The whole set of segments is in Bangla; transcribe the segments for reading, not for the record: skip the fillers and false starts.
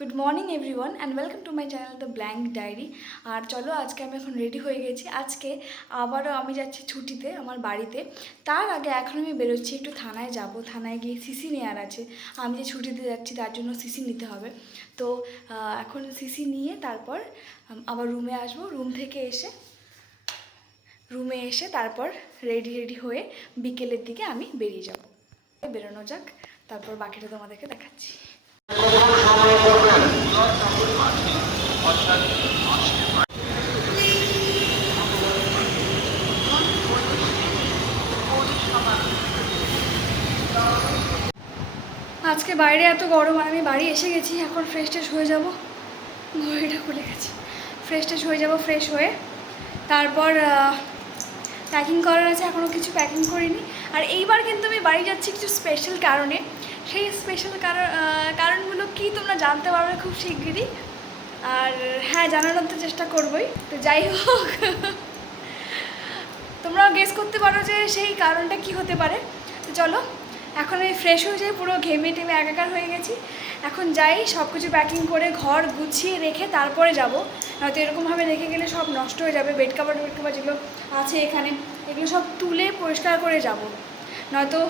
Good morning everyone and welcome to my channel the blank diary. আর চলো, আজকে আমি এখন রেডি হয়ে গেছি। আজকে আবারও আমি যাচ্ছি ছুটিতে আমার বাড়িতে। তার আগে এখন আমি বেরোচ্ছি, একটু থানায় যাব। থানায় গিয়ে সিসি নেওয়ার আছে। আমি যে ছুটিতে যাচ্ছি তার জন্য সিসি নিতে হবে। তো এখন সিসি নিয়ে তারপর আবার রুমে আসবো। রুমে এসে তারপর রেডি হয়ে বিকেলের দিকে আমি বেরিয়ে যাব। বেরোনো যাক, তারপর বাকিটা তোমাদেরকে দেখাচ্ছি। আজকে বাইরে এত গরম, আর আমি বাড়ি এসে গেছি। এখন ফ্রেশ ট্রেশ হয়ে যাব। ঘড়িটা খুলে গেছে। ফ্রেশ ট্রেশ হয়ে যাব, ফ্রেশ হয়ে তারপর প্যাকিং করার আছে। এখনও কিছু প্যাকিং করিনি। আর এইবার কিন্তু আমি বাড়ি যাচ্ছি কিছু স্পেশাল কারণে। সেই স্পেশাল কারণগুলো কি তোমরা জানতে পারবে খুব শিগগিরই। আর হ্যাঁ, জানানোর তো চেষ্টা করবোই। তো যাই হোক, তোমরাও গেস করতে পারো যে সেই কারণটা কি হতে পারে। তো চলো, এখন আমি ফ্রেশ হয়ে যাই, পুরো ঘেমে টেমে একাকার হয়ে গেছি। এখন যাই, সব কিছু প্যাকিং করে ঘর গুছিয়ে রেখে তারপরে যাব। নয়তো এরকমভাবে রেখে গেলে সব নষ্ট হয়ে যাবে। বেড কাভার যেগুলো আছে এখানে, এগুলো সব তুলে পরিষ্কার করে যাব, নয়তো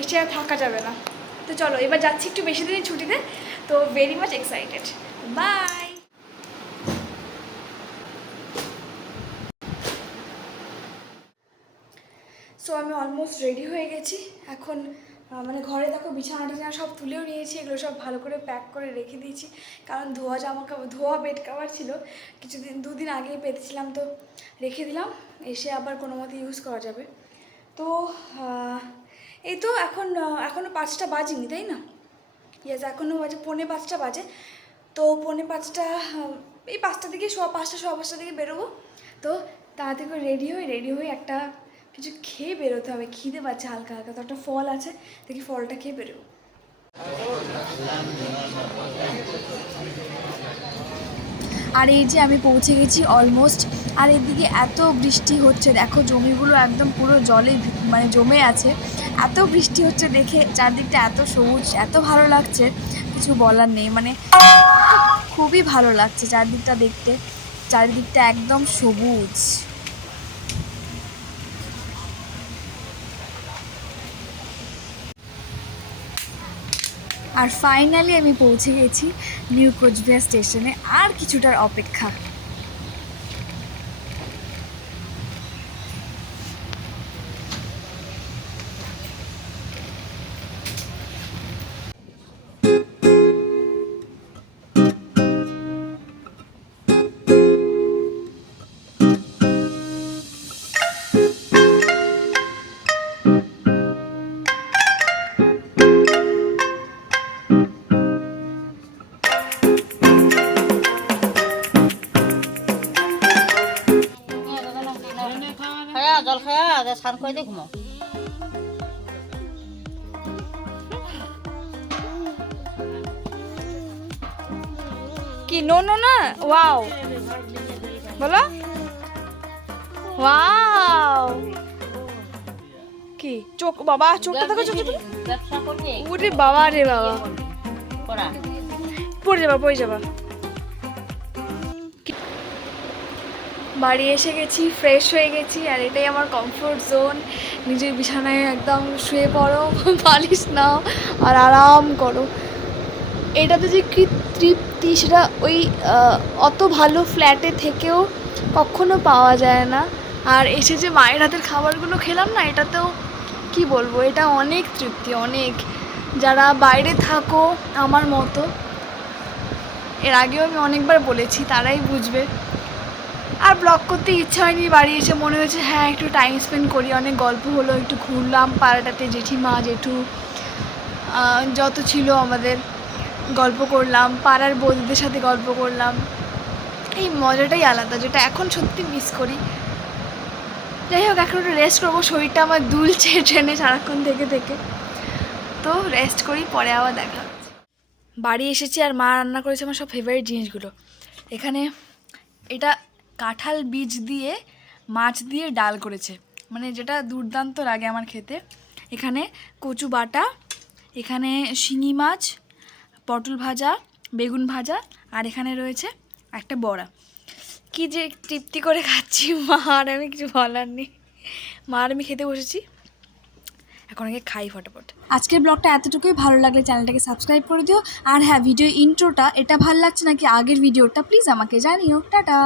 এসে আর থাকা যাবে না। তো চলো, এবার যাচ্ছি একটু বেশি দিনের ছুটিতে। তো very much excited. Bye. So আমি অলমোস্ট রেডি হয়ে গেছি। এখন মানে ঘরে দেখো, বিছানা টিছানা সব তুলেও নিয়েছি। এগুলো সব ভালো করে প্যাক করে রেখে দিয়েছি, কারণ ধোয়া বেড কাভার ছিল। দুদিন আগেই পেতেছিলাম, তো রেখে দিলাম। এসে আবার কোনো মতে ইউজ করা যাবে। তো এই তো এখনও 5টা বাজেনি, তাই না? ইয়েস, এখনও বাজে 4:45 বাজে। তো 4:45, এই 5টার দিকে, 5:15 দিকে বেরোবো। তো তাড়াতাড়ি করে রেডি হয়ে একটা কিছু খেয়ে বেরোতে হবে। খিদে পাচ্ছে হালকা হালকা। তো একটা ফল আছে, দেখি ফলটা খেয়ে বেরোবো। আর এই যে আমি পৌঁছে গেছি অলমোস্ট। আর এদিকে এত বৃষ্টি হচ্ছে, দেখো জমিগুলো একদম পুরো জলে মানে জমে আছে। এত বৃষ্টি হচ্ছে দেখে, চারদিকটা এত সবুজ, এত ভালো লাগছে, কিছু বলার নেই। মানে খুবই ভালো লাগছে চারদিকটা দেখতে। চারিদিকটা একদম সবুজ। আর ফাইনালি আমি পৌঁছে গেছি নিউ কোচবিহার স্টেশনে। আর কিছুটার অপেক্ষা। জল খায়া আগে স্নান করে দিয়ে ঘুমাও। কি নো নো না, ওয়াও বলো, ওয়াও। কি চোখ, বাবা চোখটা দেখো, চোখটা ব্যবসা করবে ওরে বাবা রে বাবা, করা। পড়ে যাবা। বাড়ি এসে গেছি, ফ্রেশ হয়ে গেছি। আর এটাই আমার কমফোর্ট জোন। নিজের বিছানায় একদম শুয়ে পড়ো, বালিশ নাও আর আরাম করো। এটাতে যে কি তৃপ্তি, সেটা ওই অত ভালো ফ্ল্যাটে থেকেও কখনো পাওয়া যায় না। আর এসে যে মায়ের হাতের খাবারগুলো খেলাম না, এটাতেও কি বলবো, এটা অনেক তৃপ্তি, অনেক। যারা বাইরে থাকো আমার মতো, এর আগেও আমি অনেকবার বলেছি, তারাই বুঝবে। আর ব্লগ করতে ইচ্ছা হয়নি, বাড়ি এসে মনে হয়েছে হ্যাঁ একটু টাইম স্পেন্ড করি। অনেক গল্প হলো, একটু ঘুরলাম পাড়াটাতে, জেঠিমা জেঠু যত ছিল আমাদের, গল্প করলাম, পাড়ার বন্ধুদের সাথে গল্প করলাম। এই মজাটাই আলাদা, যেটা এখন সত্যি মিস করি। যাই হোক, এখন একটু রেস্ট করবো। শরীরটা আমার দুলছে ট্রেনে সারাক্ষণ থেকে। তো রেস্ট করি, পরে আবার দেখা হচ্ছে। বাড়ি এসেছি, আর মা রান্না করেছে আমার সব ফেভারিট জিনিসগুলো। এখানে এটা কাঁঠাল বীজ দিয়ে মাছ দিয়ে ডাল করেছে, মানে যেটা দুর্দান্ত লাগে আমার খেতে। এখানে কচু বাটা, এখানে শিঙি মাছ, পটল ভাজা, বেগুন ভাজা, আর এখানে রয়েছে একটা বড়া। কি যে তৃপ্তি করে খাচ্ছি, মা আর আমি কিছু বলার নেই। মা আর আমি খেতে বসেছি, এখন আগে খাই ফটাফট। আজকের ব্লগটা এতটুকুই, ভালো লাগলে চ্যানেলটাকে সাবস্ক্রাইব করে দিও। আর হ্যাঁ, ভিডিও ইন্ট্রোটা এটা ভালো লাগছে নাকি আগের ভিডিওটা প্লিজ আমাকে জানিও। টাটা।